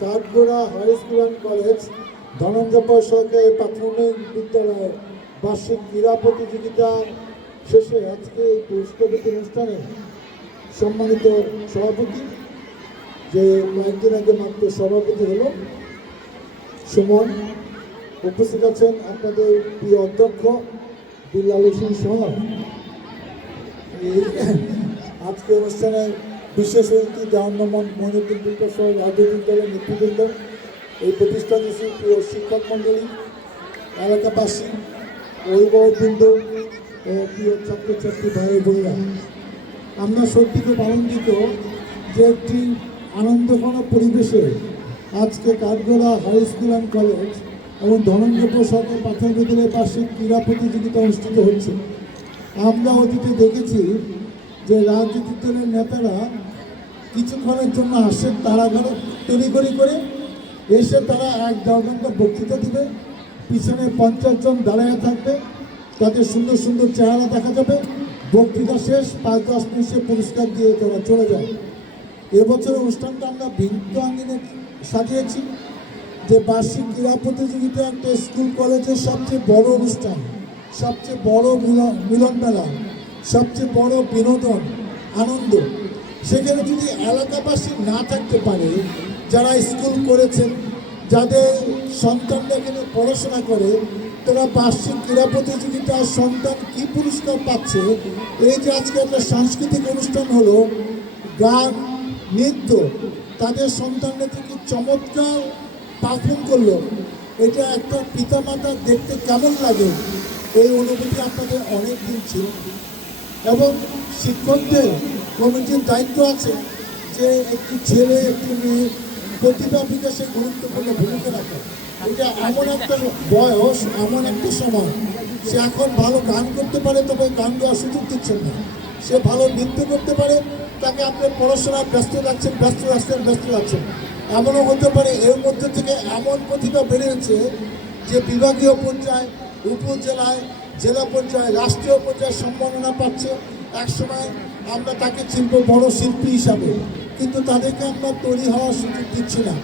Kathgora high school and college, Dhananjay সরকারি প্রাথমিক বিদ্যালয়ে বার্ষিক ক্রীড়া প্রতিযোগিতা শেষে আজকে এই পুরস্কার অনুষ্ঠানে সম্মানিত সভাপতি, যে কয়েকদিন আগে মাত্র সভাপতি হলো, সুমন। উপস্থিত আছেন আপনাদের প্রিয় অধ্যক্ষ বিল্লাল হোসেন সহ আজকে অনুষ্ঠানে বিশেষ অতিথি জাহান্নমন মহিনুদ্দিন বিল্লাল সহ রাজনৈতিক দলের নেতৃবৃন্দ, এই প্রতিষ্ঠানের প্রিয় শিক্ষক মণ্ডলী, এলাকাবাসী, অভিভাবকবৃন্দ ও প্রিয় ছাত্রছাত্রী ভাই বোনেরা। আমরা সত্যি খুব আনন্দিত যে একটি আনন্দঘন পরিবেশে আজকে Kathgora high school and college এবং ধনঞ্জয় সরকার প্রাথমিক বিদ্যালয়ের বার্ষিক ক্রীড়া প্রতিযোগিতা অনুষ্ঠিত হচ্ছে। আমরা অতীতে দেখেছি যে রাজনীতি দলের নেতারা কিছুক্ষণের জন্য আসেন তারা ঘরে তড়িঘড়ি করে এসে তারা এক দরকার বক্তৃতা দিবে, পিছনে পঞ্চাশ জন দাঁড়ায় থাকবে, তাদের সুন্দর সুন্দর চেহারা দেখা যাবে, বক্তৃতা শেষ, পাঁচ দশ মিনিটে পুরস্কার দিয়ে তারা চলে যায়। এবছর অনুষ্ঠানটা আমরা ভিন্ন আঙ্গিনে সাজিয়েছি যে বার্ষিক ক্রীড়া প্রতিযোগিতা একটা স্কুল কলেজের সবচেয়ে বড় অনুষ্ঠান, সবচেয়ে বড় মিলন মেলা। সবচেয়ে বড় বিনোদন, আনন্দ। সেখানে যদি এলাকাবাসী না থাকতে পারে, যারা স্কুল করেছেন, যাদের সন্তানরা এখানে পড়াশোনা করে, তারা বার্ষিক ক্রীড়া প্রতিযোগিতার সন্তান কি পুরস্কার পাচ্ছে? এই যে আজকে একটা সাংস্কৃতিক অনুষ্ঠান হলো, গান, নৃত্য, তাদের সন্তানরা থেকে চমৎকার পারফর্ম করল? এটা একটা পিতামাতা দেখতে কেমন লাগে? এই অনুভূতি আপনাদের অনেক দিন ছিল। এবং শিক্ষকদের কমিটির দায়িত্ব আছে যে একটি ছেলে, একটি মেয়ে প্রতিভা বিকাশে গুরুত্বপূর্ণ ভূমিকা রাখে। এটা এমন একটা বয়স, এমন একটা সময়। সে এখন ভালো গান করতে পারে, তবে গান গাওয়ার সুযোগ দিচ্ছেন না। সে ভালো নৃত্য করতে পারে, তাকে আপনি পড়াশোনায় ব্যস্ত রাখছেন ব্যস্ত রাখছেন ব্যস্ত রাখছেন। এমনও হতে পারে এর মধ্যে থেকে এমন প্রতিভা বেড়েছে যে বিভাগীয় পর্যায়ে, উপজেলায় জেলা পর্যায়ে, রাষ্ট্রীয় পর্যায়ে সম্মাননা পাচ্ছে। একসময় আমরা তাকে চিনব বড় শিল্পী হিসাবে, কিন্তু তাদেরকে আমরা তৈরি হওয়ার সুযোগ দিচ্ছি না।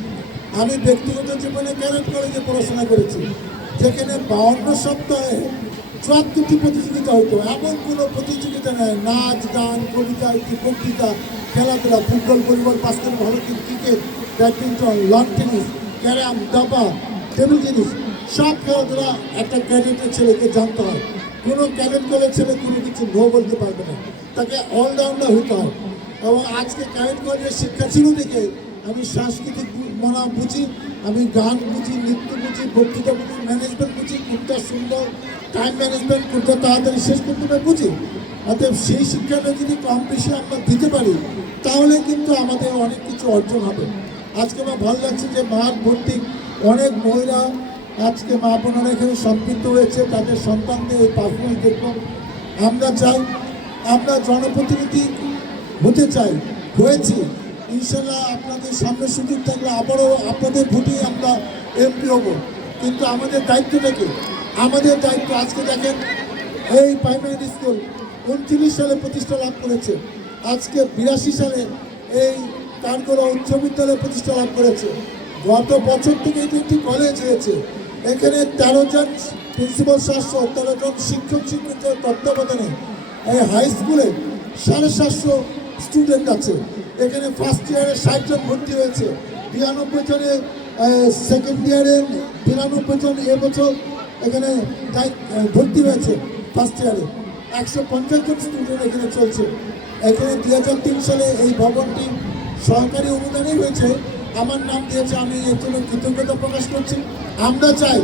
আমি ব্যক্তিগত জীবনে ক্যারেট কলেজে পড়াশোনা করেছি, যেখানে বাউন্ন সপ্তাহে চুয়াত্তরটি প্রতিযোগিতা হতো। এমন কোনো প্রতিযোগিতা নেই নাচ, গান, কবিতা বক্তৃতা, খেলাধুলা, football, volleyball basket hockey, cricket, badminton, lawn tennis, carrom, দাবা, টেবিল টেনিস সব খেলাধুলা একটা ক্যাডেটের ছেলেকে জানতে হয়। কোনো ক্যাডেট কলেজ ছেলে কোনো কিছু নো বলতে পারবে না। তাকে অলরাউন্ডার হতে হয়। এবং আজকে ক্যাডেট কলেজের শিক্ষা ছিল দেখে আমি সাংস্কৃতিক মনা বুঝি, আমি গান বুঝি, নৃত্য বুঝি, বক্তৃতা বুঝি ম্যানেজমেন্ট বুঝি, কোনটা সুন্দর টাইম ম্যানেজমেন্ট কোনটা তাড়াতাড়ি শেষ করতে হবে বুঝি। অতএব সেই শিক্ষাটা যদি কম বেশি আমরা দিতে পারি, তাহলে কিন্তু আমাদের অনেক কিছু অর্জন হবে। আজকে আমার ভালো লাগছে যে মাঠ ভর্তি অনেক মহিলা আজকে মা বোনেরা এখানে সম্পৃক্ত হয়েছে, তাদের সন্তানদের এই পারফরমেন্স দেখব আমরা চাই, আমরা জনপ্রতিনিধি হতে চাই, হয়েছি। ইনশাল্লাহ আপনাদের সামনে সুযোগ থাকলে আবারও আপনাদের ভোটে আমরা এমপি হব। কিন্তু আমাদের দায়িত্বটা কি? আমাদের দায়িত্ব আজকে দেখেন, এই প্রাইমারি স্কুল উনত্রিশ সালে প্রতিষ্ঠা লাভ করেছে। আজকে বিরাশি সালে এই কানগোলা উচ্চ বিদ্যালয় প্রতিষ্ঠা লাভ করেছে। গত বছর থেকে এটি একটি কলেজ হয়েছে। এখানে তেরো জন প্রিন্সিপাল শাসক তেরো জন শিক্ষক শিক্ষকের তত্ত্বাবধানে এই হাই স্কুলে সাড়ে সাতশো স্টুডেন্ট আছে। এখানে ফার্স্ট ইয়ারে ষাট জন ভর্তি হয়েছে। বিরানব্বই জনে সেকেন্ড ইয়ারে বিরানব্বই জন এবছর এখানে ভর্তি হয়েছে ফার্স্ট ইয়ারে একশো পঞ্চাশ জন স্টুডেন্ট এখানে চলছে। এখানে দু হাজার তিন সালে এই ভবনটি সরকারি অনুদানেই হয়েছে। আমার নাম দিয়েছে, আমি এর জন্য কৃতজ্ঞতা প্রকাশ করছি। আমরা চাই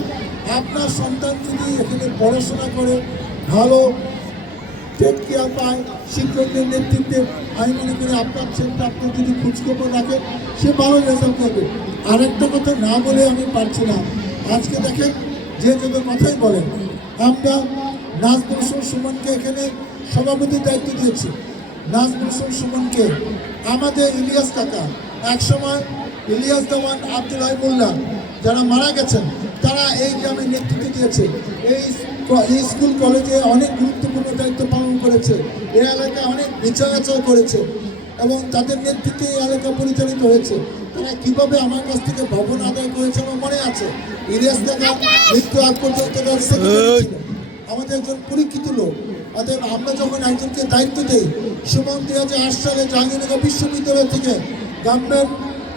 আপনার সন্তান যদি এখানে পড়াশোনা করে, ভালো টেক কেয়ার পায় শিক্ষকদের নেতৃত্বে, আমি মনে করি আপনার ছেলেটা আপনি যদি খোঁজখবর রাখেন সে ভালো রেজাল্ট করবে আরেকটা কথা না বলে আমি পারছি না। আজকে দেখেন, যে যত কথাই বলেন, আমরা নাজমুল হোসেন সুমনকে এখানে সভাপতির দায়িত্ব দিয়েছি। নাজমুল হোসেন সুমনকে, আমাদের ইলিয়াস কাকা, একসময় ইলিয়াস দেওয়ান আব্দুল মোল্লা যারা মারা গেছেন তারা এই গ্রামে নেতৃত্ব দিয়েছে। এই এই স্কুল কলেজে অনেক গুরুত্বপূর্ণ দায়িত্ব পালন করেছে। এই এলাকায় অনেক বিচার আচার করেছে এবং তাদের নেতৃত্বে এই এলাকা পরিচালিত হয়েছে। তারা কীভাবে আমার কাছ থেকে ভবন আদায় করেছে আমার মনে আছে? ইলিয়াস দেখা মৃত্যু আগ পর্যন্ত। আমাদের একজন পরীক্ষিত লোক। অতএব আমরা যখন একজনকে দায়িত্ব দেই সুমন দুই হাজার আট সালে জাহাঙ্গীরনগর বিশ্ববিদ্যালয় থেকে গভর্নমেন্ট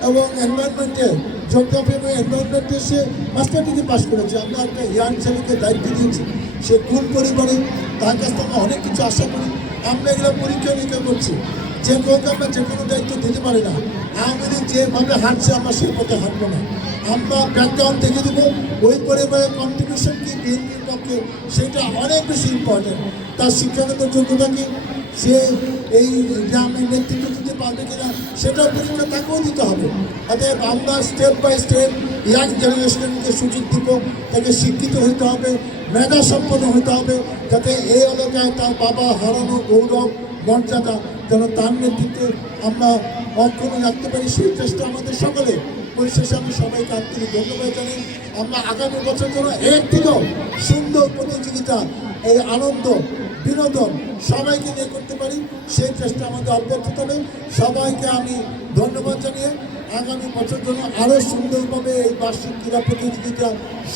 এবং এনভায়রনমেন্টে জিওগ্রাফি এবং এনভায়রনমেন্টে সে মাস্টার ডিগ্রি পাস করেছে। আমরা একটা ইয়াং ছেলেকে দায়িত্ব দিয়েছি। সে কোন পরিবারে, তার কাছ থেকে আমরা অনেক কিছু আশা করি। আমরা এগুলো পরীক্ষা নিরীক্ষা করছি। যে কাউকে আমরা যে কোনো দায়িত্ব দিতে পারি না লীগ যেভাবে হাঁটছে আমরা সেই পথে হাঁটবো না। আমরা ব্যাকগ্রাউন্ড দেখে দেবো, ওই পরিবারের কন্ট্রিবিউশন কি বিএনপির পক্ষে, সেটা অনেক বেশি ইম্পর্টেন্ট তার শিক্ষাগত যোগ্যতা কি সে এই গ্রামের নেতৃত্ব দিতে পারবে কিনা সেটাও পরীক্ষা তাকেও দিতে হবে। অতএব আমরা স্টেপ বাই স্টেপ ইয়াং জেনারেশনকে সুযোগ দিব, তাকে শিক্ষিত হইতে হবে, মেধা সম্পন্ন হতে হবে, যাতে এই এলাকায় তার বাবা হারানো গৌরব, মর্যাদা যেন তার নেতৃত্বে আমরা অক্ষুণ্ণ রাখতে পারি, সেই চেষ্টা আমাদের সকলে। পরিশেষে আমি সবাইকে আন্তরিক ধন্যবাদ জানাই। আমরা আগামী বছর যেন এর থেকেও সুন্দর প্রতিযোগিতা, এই আনন্দ বিনোদন সবাইকে নিয়ে করতে পারি, সেই চেষ্টা আমাদের অব্যাহত হবে সবাইকে আমি ধন্যবাদ জানিয়ে আগামী বছর জন্য আরও সুন্দরভাবে এই বার্ষিক ক্রীড়া প্রতিযোগিতা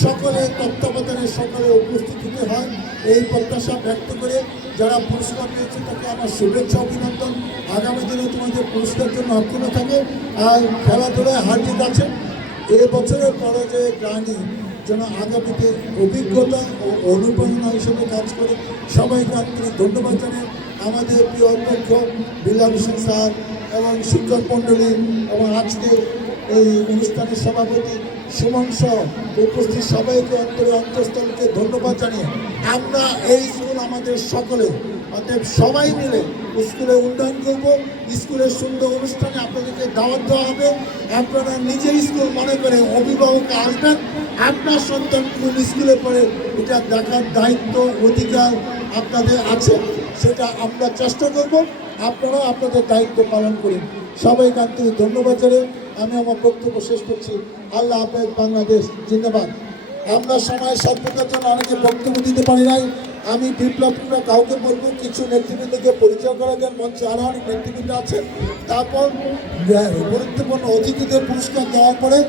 সকলে তত্ত্বাবধানে সকলে উপস্থিত হতে হয়, এই প্রত্যাশা ব্যক্ত করে যারা পুরস্কার পেয়েছে তাকে আমার শুভেচ্ছা অভিনন্দন। আগামী দিনে তোমাদের পুরস্কার জন্য অক্ষুণ্ণ থাকে আর খেলাধুলায় হার জিত আছে। এ বছরের পরাজয়ে গ্লানি যেন আগামীতে অভিজ্ঞতা ও অনুপ্রেরণা হিসেবে কাজ করে। সবাইকে আন্তরিক ধন্যবাদ জানাই আমাদের প্রিয় অধ্যক্ষ বিলাল হোসেন স্যার এবং শিক্ষক মণ্ডলী এবং আজকে এই অনুষ্ঠানের সভাপতি সুমন সহ উপস্থিত সবাইকে অন্তরে অন্তঃস্থলকে ধন্যবাদ জানিয়ে আমরা এই স্কুল আমাদের সকলে অতএব সবাই মিলে স্কুলে উন্নয়ন করব। স্কুলের সুন্দর অনুষ্ঠানে আপনাদেরকে দাওয়াত দেওয়া হবে। আপনারা নিজের স্কুল মনে করে অভিভাবক আসবেন। আপনার সন্তান কোন স্কুলে পড়ে, এটা দেখার দায়িত্ব, অধিকার আপনাদের আছে, সেটা আমরা চেষ্টা করব। আপনারাও আপনাদের দায়িত্ব পালন করুন। সবাইকে আন্তরিক ধন্যবাদ জানিয়ে আমি আমার বক্তব্য শেষ করছি। আল্লাহ হাফেজ, বাংলাদেশ, জিন্দাবাদ। আমরা সময় স্বল্পতার জন্য অনেকে বক্তব্য দিতে পারি নাই। আমি বিপ্লবীরা কাউকে বলব, কিছু নেতৃবৃন্দকে পরিচয় করা যান মঞ্চে আরও অনেক নেতৃবৃন্দ আছেন। তারপর গুরুত্বপূর্ণ অতিথিদের পুরস্কার দেওয়ার পরে